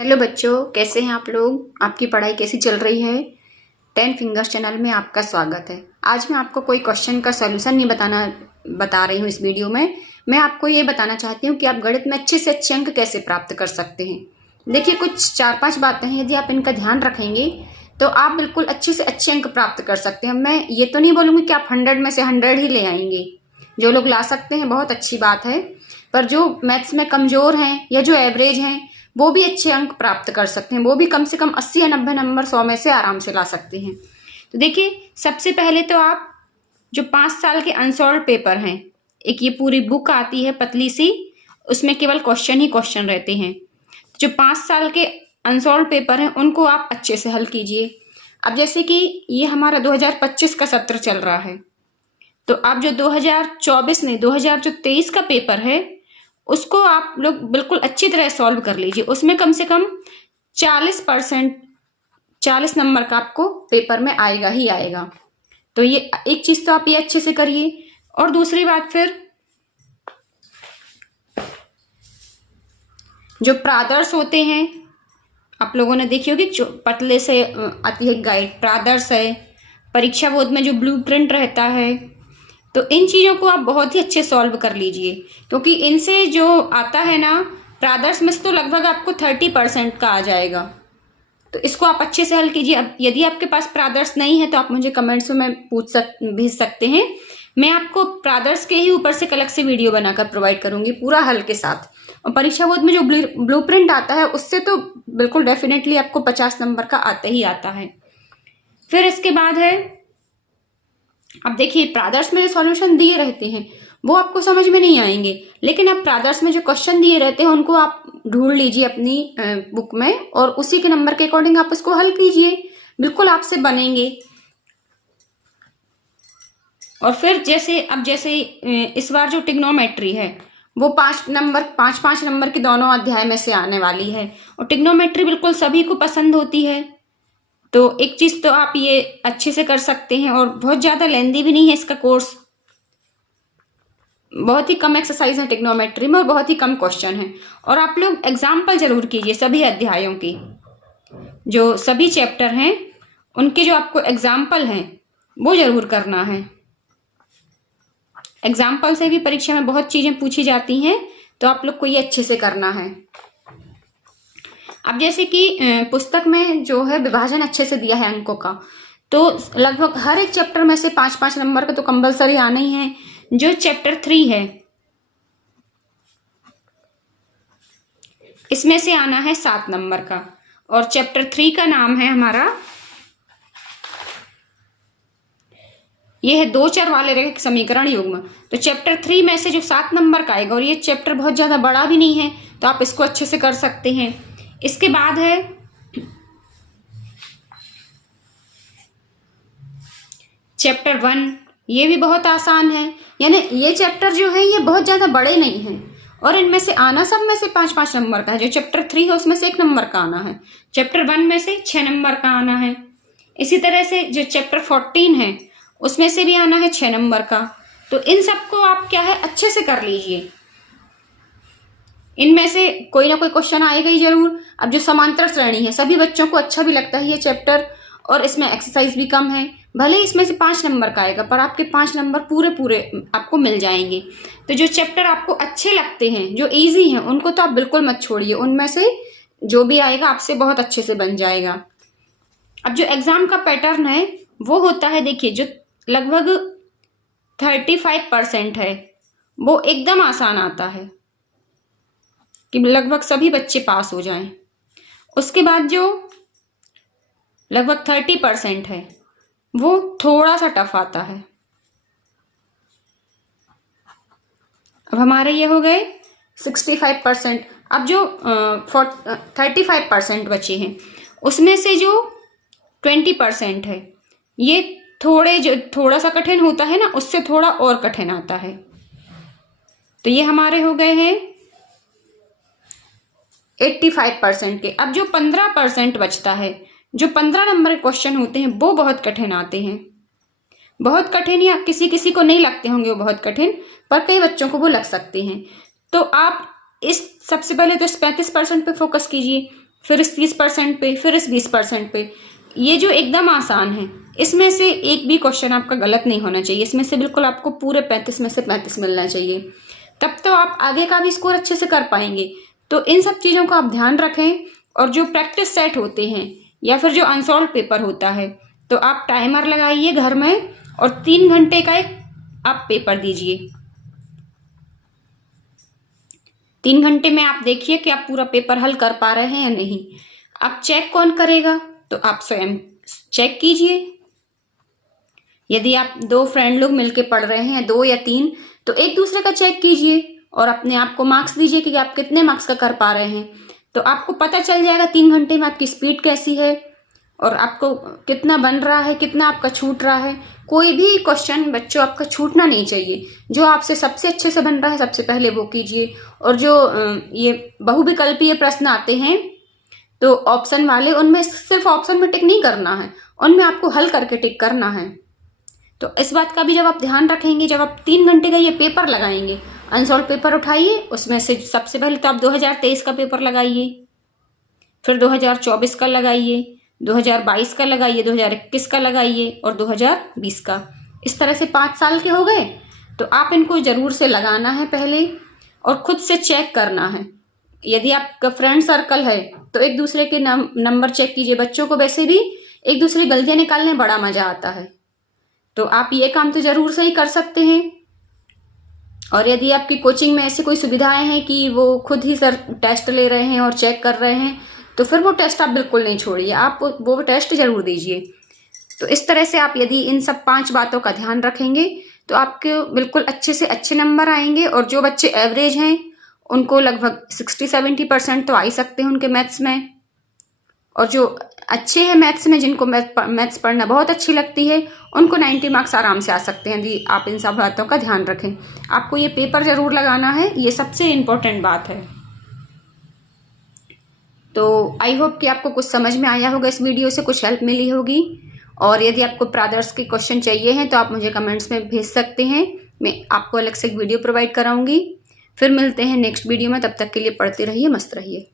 Hello बच्चों, कैसे हैं आप लोग। आपकी पढ़ाई कैसी चल रही है। 10 फिंगर्स चैनल में आपका स्वागत है। आज मैं आपको कोई क्वेश्चन का सॉल्यूशन नहीं बता रही हूँ इस वीडियो में। मैं आपको ये बताना चाहती हूँ कि आप गणित में अच्छे से अच्छे अंक कैसे प्राप्त कर सकते हैं। देखिए, कुछ 4-5 बातें हैं, यदि आप इनका ध्यान रखेंगे तो आप बिल्कुल अच्छे से अच्छे अंक प्राप्त कर सकते हैं। मैं ये तो नहीं बोलूँगी कि आप 100 में से 100 ही ले आएंगे। जो लोग ला सकते हैं बहुत अच्छी बात है, पर जो मैथ्स में कमजोर हैं या जो एवरेज हैं वो भी अच्छे अंक प्राप्त कर सकते हैं। वो भी कम से कम 80 या 90 नंबर 100 में से आराम से ला सकते हैं। तो देखिए, सबसे पहले तो आप जो 5 साल के अनसॉल्व पेपर हैं, एक ये पूरी बुक आती है पतली सी, उसमें केवल क्वेश्चन ही क्वेश्चन रहते हैं। जो 5 साल के अनसॉल्व पेपर हैं उनको आप अच्छे से हल कीजिए। अब जैसे कि ये हमारा 2025 का सत्र चल रहा है, तो आप जो 2024 नहीं 2023 का पेपर है उसको आप लोग बिल्कुल अच्छी तरह सॉल्व कर लीजिए। उसमें कम से कम 40 नंबर का आपको पेपर में आएगा ही आएगा। तो ये एक चीज तो आप ये अच्छे से करिए। और दूसरी बात, फिर जो प्रादर्श होते हैं आप लोगों ने देखी होगी, पतले से आती है गाइड, प्रादर्श है, परीक्षा बोर्ड में जो ब्लूप्रिंट रहता है, तो इन चीज़ों को आप बहुत ही अच्छे सॉल्व कर लीजिए। क्योंकि इनसे जो आता है ना प्रादर्श में से, तो लगभग आपको 30% का आ जाएगा। तो इसको आप अच्छे से हल कीजिए। अब यदि आपके पास प्रादर्श नहीं है तो आप मुझे कमेंट्स में भेज सकते हैं। मैं आपको प्रादर्श के ही ऊपर से अलग से वीडियो बनाकर प्रोवाइड करूंगी पूरा हल के साथ। और परीक्षा बोर्ड में जो ब्लूप्रिंट आता है उससे तो बिल्कुल डेफिनेटली आपको 50 नंबर का आता ही आता है। फिर इसके बाद है, अब देखिए, प्रादर्श में जो सॉल्यूशन दिए रहते हैं वो आपको समझ में नहीं आएंगे, लेकिन अब प्रादर्श में जो क्वेश्चन दिए रहते हैं उनको आप ढूंढ लीजिए अपनी बुक में और उसी के नंबर के अकॉर्डिंग आप उसको हल कीजिए, बिल्कुल आपसे बनेंगे। और फिर जैसे इस बार जो ट्रिग्नोमेट्री है वो 5 नंबर के दोनों अध्याय में से आने वाली है। और ट्रिग्नोमेट्री बिल्कुल सभी को पसंद होती है, तो एक चीज तो आप ये अच्छे से कर सकते हैं। और बहुत ज्यादा लेंदी भी नहीं है इसका कोर्स, बहुत ही कम एक्सरसाइज है ट्रिग्नोमेट्री में और बहुत ही कम क्वेश्चन है। और आप लोग एग्जाम्पल जरूर कीजिए सभी अध्यायों की, जो सभी चैप्टर हैं उनके जो आपको एग्जाम्पल हैं वो जरूर करना है। एग्जाम्पल से भी परीक्षा में बहुत चीजें पूछी जाती हैं, तो आप लोग को ये अच्छे से करना है। अब जैसे कि पुस्तक में जो है विभाजन अच्छे से दिया है अंकों का, तो लगभग हर एक चैप्टर में से 5-5 नंबर का तो कंपलसरी आना ही है। जो चैप्टर 3 है इसमें से आना है 7 नंबर का, और चैप्टर 3 का नाम है हमारा, ये है 2 चर वाले रेखिक समीकरण युग्म। तो चैप्टर 3 में से जो 7 नंबर का आएगा, और ये चैप्टर बहुत ज्यादा बड़ा भी नहीं है तो आप इसको अच्छे से कर सकते हैं। इसके बाद है चैप्टर 1, ये भी बहुत आसान है। यानी ये चैप्टर जो है ये बहुत ज्यादा बड़े नहीं हैं, और इनमें से आना सब में से 5-5 नंबर का है। जो चैप्टर 3 है उसमें से 1 नंबर का आना है, चैप्टर 1 में से 6 नंबर का आना है। इसी तरह से जो चैप्टर 14 है उसमें से भी आना है 6 नंबर का। तो इन सबको आप क्या है अच्छे से कर लीजिए, इनमें से कोई ना कोई क्वेश्चन आएगा ही जरूर। अब जो समांतर श्रेणी है सभी बच्चों को अच्छा भी लगता है ये चैप्टर, और इसमें एक्सरसाइज भी कम है। भले ही इसमें से 5 नंबर का आएगा पर आपके 5 नंबर पूरे आपको मिल जाएंगे। तो जो चैप्टर आपको अच्छे लगते हैं, जो इजी हैं, उनको तो आप बिल्कुल मत छोड़िए। उनमें से जो भी आएगा आपसे बहुत अच्छे से बन जाएगा। अब जो एग्जाम का पैटर्न है वो होता है, देखिए, जो लगभग 35% है वो एकदम आसान आता है कि लगभग सभी बच्चे पास हो जाएं। उसके बाद जो लगभग 30% है वो थोड़ा सा टफ आता है। अब हमारे ये हो गए 65%। अब जो 35% बचे हैं उसमें से जो 20% है ये थोड़ा सा कठिन होता है ना, उससे थोड़ा और कठिन आता है। तो ये हमारे हो गए हैं 85% के। अब जो 15% बचता है, जो 15 नंबर के क्वेश्चन होते हैं वो बहुत कठिन आते हैं। बहुत कठिन, या किसी किसी को नहीं लगते होंगे वो बहुत कठिन, पर कई बच्चों को वो लग सकते हैं। तो आप सबसे पहले तो इस 35% पे फोकस कीजिए। फिर इस 30% पे, फिर इस 20% पे। ये जो एकदम आसान है, इसमें से एक भी क्वेश्चन आपका गलत नहीं होना चाहिए। इसमें से बिल्कुल आपको पूरे 35 में से 35 मिलना चाहिए, तब तो आप आगे का भी स्कोर अच्छे से कर पाएंगे। तो इन सब चीज़ों का आप ध्यान रखें। और जो प्रैक्टिस सेट होते हैं या फिर जो अनसॉल्व पेपर होता है, तो आप टाइमर लगाइए घर में और 3 घंटे का एक आप पेपर दीजिए। 3 घंटे में आप देखिए कि आप पूरा पेपर हल कर पा रहे हैं या नहीं। अब चेक कौन करेगा? तो आप स्वयं चेक कीजिए। यदि आप 2 फ्रेंड लोग मिलके पढ़ रहे हैं, 2 या 3, तो एक दूसरे का चेक कीजिए और अपने आप को मार्क्स दीजिए कि आप कितने मार्क्स का कर पा रहे हैं। तो आपको पता चल जाएगा 3 घंटे में आपकी स्पीड कैसी है और आपको कितना बन रहा है, कितना आपका छूट रहा है। कोई भी क्वेश्चन बच्चों आपका छूटना नहीं चाहिए। जो आपसे सबसे अच्छे से बन रहा है सबसे पहले वो कीजिए। और जो ये बहुविकल्पीय प्रश्न आते हैं तो ऑप्शन वाले, उनमें सिर्फ ऑप्शन में टिक नहीं करना है, उनमें आपको हल करके टिक करना है। तो इस बात का भी जब आप ध्यान रखेंगे, जब आप 3 घंटे का ये पेपर लगाएंगे, अनसॉल्व पेपर उठाइए, उसमें से सबसे पहले तो आप 2023 का पेपर लगाइए, फिर 2024 का लगाइए, 2022 का लगाइए, 2021 का लगाइए और 2020 का। इस तरह से 5 साल के हो गए। तो आप इनको जरूर से लगाना है पहले और खुद से चेक करना है। यदि आपका फ्रेंड सर्कल है तो एक दूसरे के नंबर चेक कीजिए। बच्चों को वैसे भी एक दूसरे की गलतियां निकालने में बड़ा मजा आता है, तो आप ये काम तो जरूर से ही कर सकते हैं। और यदि आपकी कोचिंग में ऐसी कोई सुविधाएं हैं कि वो खुद ही सर टेस्ट ले रहे हैं और चेक कर रहे हैं, तो फिर वो टेस्ट आप बिल्कुल नहीं छोड़िए, आप वो टेस्ट जरूर दीजिए। तो इस तरह से आप यदि इन सब 5 बातों का ध्यान रखेंगे तो आपके बिल्कुल अच्छे से अच्छे नंबर आएंगे। और जो बच्चे एवरेज हैं उनको लगभग 60-70% तो आ ही सकते हैं उनके मैथ्स में। और जो अच्छे हैं मैथ्स में, जिनको मैथ्स पढ़ना बहुत अच्छी लगती है, उनको 90 मार्क्स आराम से आ सकते हैं यदि आप इन सब बातों का ध्यान रखें। आपको ये पेपर जरूर लगाना है, ये सबसे इम्पोर्टेंट बात है। तो आई होप कि आपको कुछ समझ में आया होगा, इस वीडियो से कुछ हेल्प मिली होगी। और यदि आपको प्रादर्श के क्वेश्चन चाहिए हैं तो आप मुझे कमेंट्स में भेज सकते हैं, मैं आपको अलग से एक वीडियो प्रोवाइड कराऊंगी। फिर मिलते हैं नेक्स्ट वीडियो में, तब तक के लिए पढ़ते रहिए, मस्त रहिए।